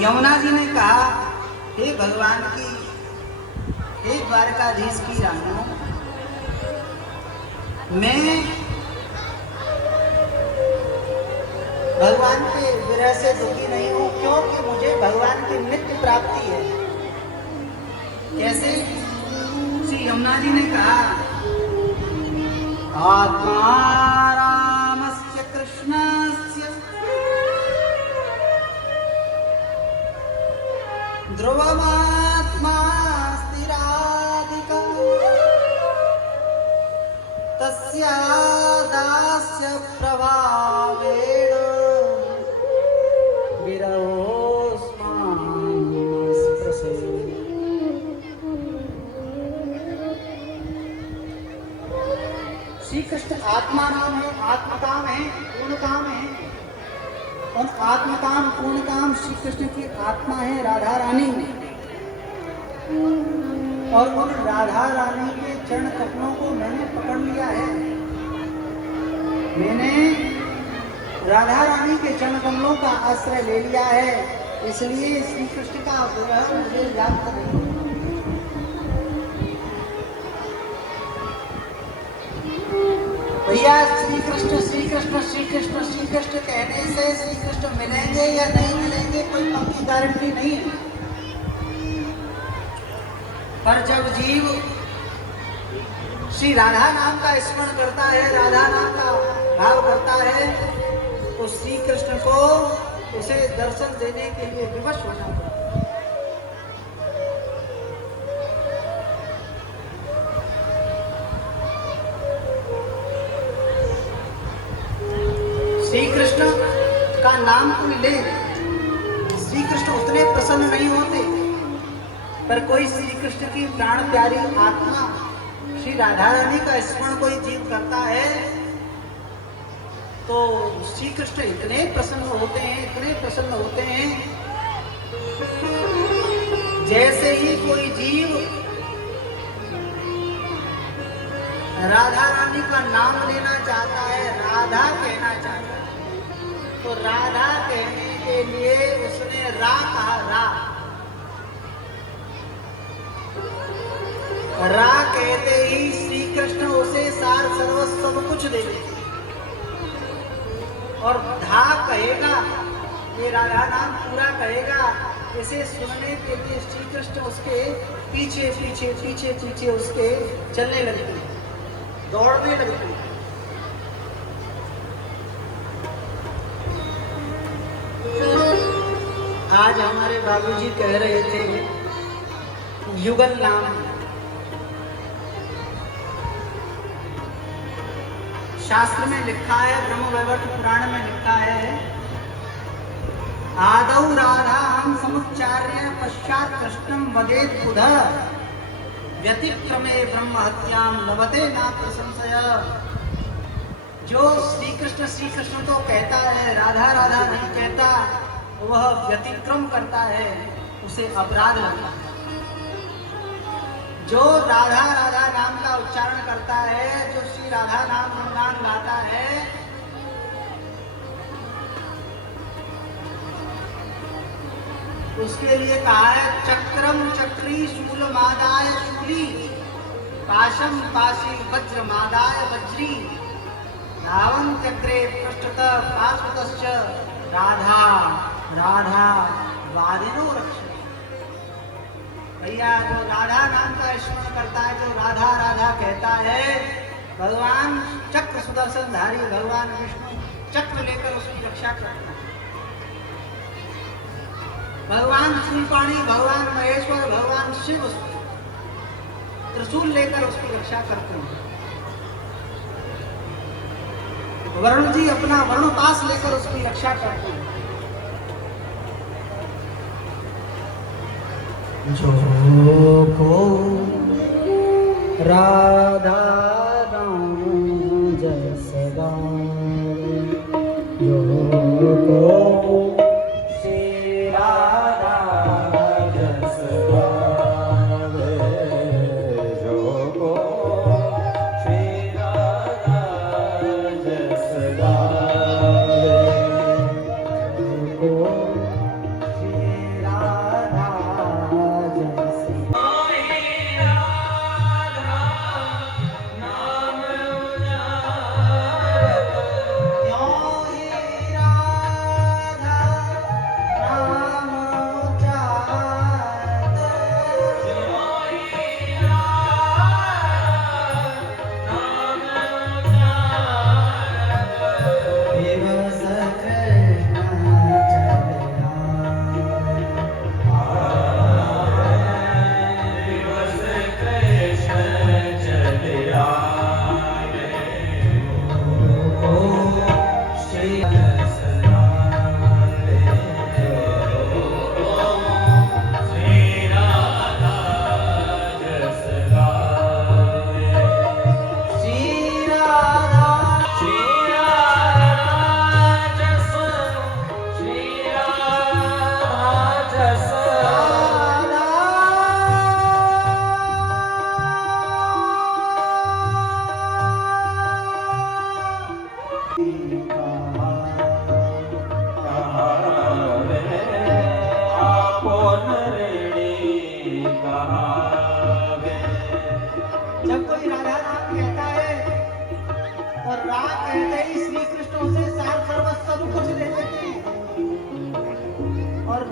यमुना जी ने कहा, हे भगवान की, हे द्वारकाधीश की रानियों, मैं भगवान के विरह से दुखी नहीं हूं, क्योंकि मुझे भगवान की नित्य प्राप्ति है। कैसे? श्री यमुना जी ने कहा, आत्मा रामस्य कृष्णस्य ध्रुवमात्मा स्थिराधिका तस्या दास्य प्रभावेण विरहोस्मान् स्पृशेत्। श्री कृष्ण आत्मा नाम है, आत्मकाम है, पूर्ण काम है। और आत्मकाम पूर्ण काम श्री कृष्ण की आत्मा है, राधा रानी। और उन राधा रानी के चरण कमलों को मैंने पकड़ लिया है। मैंने राधा रानी के चरण कमलों का आश्रय ले लिया है, इसलिए श्री कृष्ण का विरह मुझे व्याप्त नहीं। भैया श्री कृष्ण श्री कृष्ण श्री कृष्ण श्री कृष्ण कहने से श्री कृष्ण मिलेंगे या नहीं मिलेंगे कोई पक्की गारंटी नहीं है। पर जब जीव श्री राधा नाम का स्मरण करता है, राधा नाम का भाव करता है, तो श्री कृष्ण को उसे दर्शन देने के लिए विवश होना पड़ता है। श्री कृष्ण का नाम कोई ले, श्री कृष्ण उतने प्रसन्न नहीं होते, पर कोई श्री कृष्ण की प्राण प्यारी आत्मा श्री राधा रानी का स्मरण कोई जीव करता है, तो श्री कृष्ण इतने प्रसन्न होते हैं, इतने प्रसन्न होते हैं, जैसे ही कोई जीव राधा रानी का नाम लेना चाहता है, राधा कहना चाहता है, तो राधा कहने के लिए उसने रा कहा, रा कहते ही श्री कृष्ण उसे सार सर्वस्व सब कुछ दे देंगे। और धा कहेगा, ये राधा नाम पूरा कहेगा, इसे सुनने के लिए श्री कृष्ण उसके पीछे पीछे पीछे पीछे उसके चलने लगते, दौड़ने लगते। आज हमारे बाबूजी कह रहे थे युगल नाम, शास्त्र में लिखा है, ब्रह्मवैवर्त पुराण में लिखा है, आदौ राधा हम समुच्चार्य पश्चात कृष्णम वदेत बुध व्यतिक्रमे ब्रह्म हत्याम लभते नात्र संशय। जो श्री कृष्ण तो कहता है, राधा राधा नहीं कहता, वह व्यतिक्रम करता है, उसे अपराध लगता है। जो राधा राधा नाम का उच्चारण करता है, जो श्री राधा नाम गुणगान गाता है, उसके लिए कहा है चक्रम चक्री शूल मादाय शूली पाशम पाशी वज्र मादाय वज्री धावन चक्रे पृष्ठतः पाशुतश्च राधा राधा वादिनो रक्षति। भैया जो राधा नाम का स्मरण करता है, जो राधा राधा कहता है, भगवान चक्र सुदर्शनधारी भगवान विष्णु चक्र लेकर उसकी रक्षा करते हैं। भगवान शूलपाणी, भगवान महेश्वर, भगवान शिव त्रिशूल लेकर उसकी रक्षा करते हैं। वरुण जी अपना वरुण पास लेकर उसकी रक्षा करते हैं। जो को राधा राम जस गावे, जो को श्री राधा जस गावे, जो को श्री राधा जस गावे, जो को श्री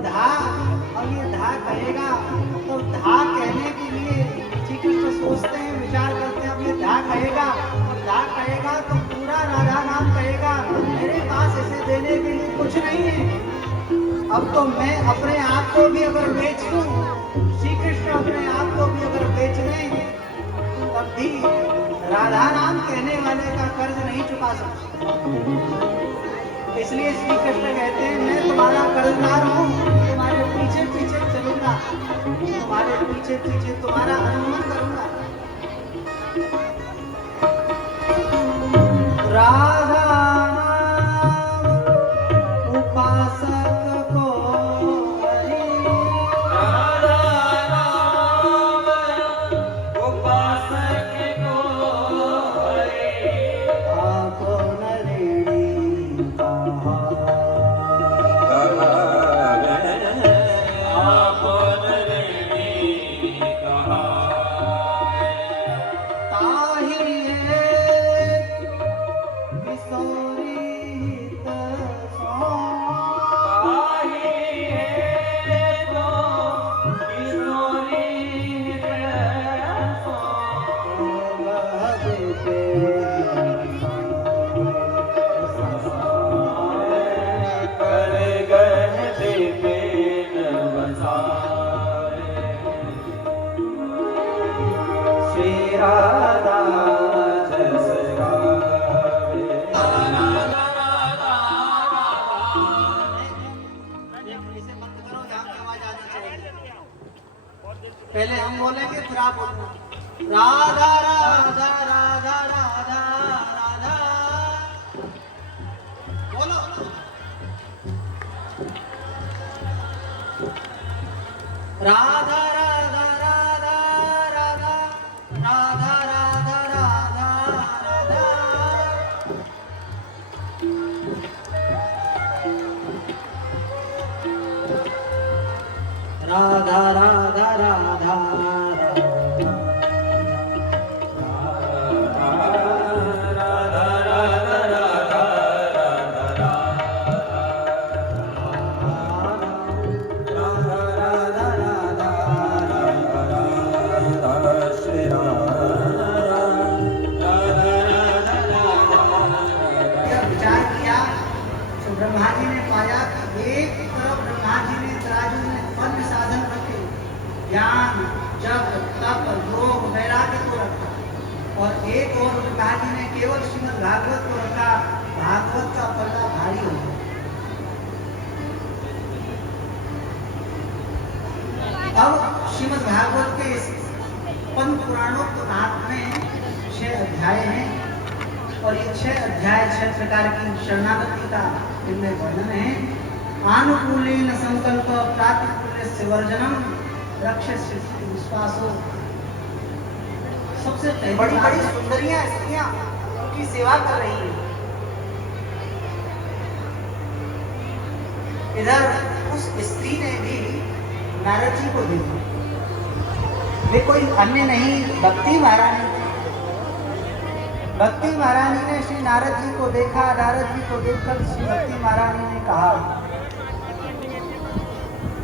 धा, अब ये धा कहेगा तो धा कहने के लिए श्री कृष्ण सोचते हैं, विचार करते हैं, अब ये धा कहेगा तो पूरा राधा नाम कहेगा। मेरे पास इसे देने के लिए कुछ नहीं है। अब तो मैं अपने आप को भी अगर बेच दूं, श्री कृष्ण अपने आप को भी अगर बेच लें, तब भी राधा नाम कहने वाले का कर्ज नहीं चुका सकते। इसलिए श्री कृष्ण कहते हैं, मैं तुम्हारा कर्जदार हूँ, तुम्हारे पीछे पीछे चलूंगा, तुम्हारे पीछे पीछे तुम्हारा अनुमोदन करूंगा। राधा नाम उपासक को हरि, राधा नाम उपासक को हरि, आपो नरेणी कहा, आपन ऋणी कहा, ताहि एक किशोरी हित सो, ताहि एको किशोरी हृदय सो, कर गह देते न बसाए। श्री राधा जस गावे। इसे बंद करो, यहाँ की आवाज आनी चाहिए। पहले हम बोलेंगे फिर आप बोलना। राधा राधा राधा राधा राधा, बोलो। राधा राधा राधा राधा राधा राधा राधा राधा, राधा राधा राधा विचार किया तो ब्रह्मा जी ने पाया कि एक तरफ ब्रह्मा जी ने तराजू में फल साधन रखे, ज्ञान जप तप योग वैराग्य को रखा, और एक और ब्रह्मा जी ने केवल श्रीमद् भागवत को रखा। भागवत का पल्ला भारी हो गया। अब श्रीमद् भागवत के इस पंच पुराणोक्त भाग में 6 अध्याय हैं, और ये 6 अध्याय 6 प्रकार की शरणागति का इनमें वर्णन है। आनुकूलेन संकल्प प्रातिकूल्यस्य वर्जनम रक्षस्य विश्वासो। सबसे पहले बड़ी बड़ी सुंदरियां स्त्रियां उनकी सेवा कर रही हैं। इधर उस स्त्री ने भी नारद जी को देखा। वे कोई अन्य नहीं, भक्ति महारानी थी। भक्ति महारानी ने श्री नारद जी को देखा। नारद जी को देखकर श्री भक्ति महारानी ने कहा,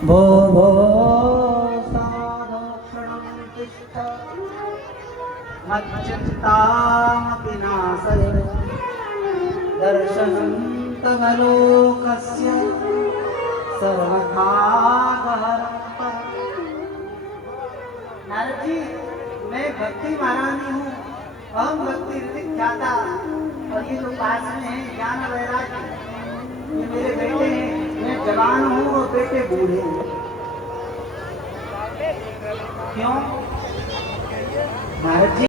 भो भो साधो क्षणं तिष्ठ, मच्चित्तामपि नाशय, दर्शनं तव लोकस्य सर्वभागहरं। नारद जी, मैं भक्ति महारानी हूँ, अहम भक्ति ऋतिक ख्याता, और ये जो पास में है ज्ञान वैराग्य, ये मेरे बेटे हैं। मैं जवान हूँ और बेटे बूढ़े हैं। क्यों? नारद जी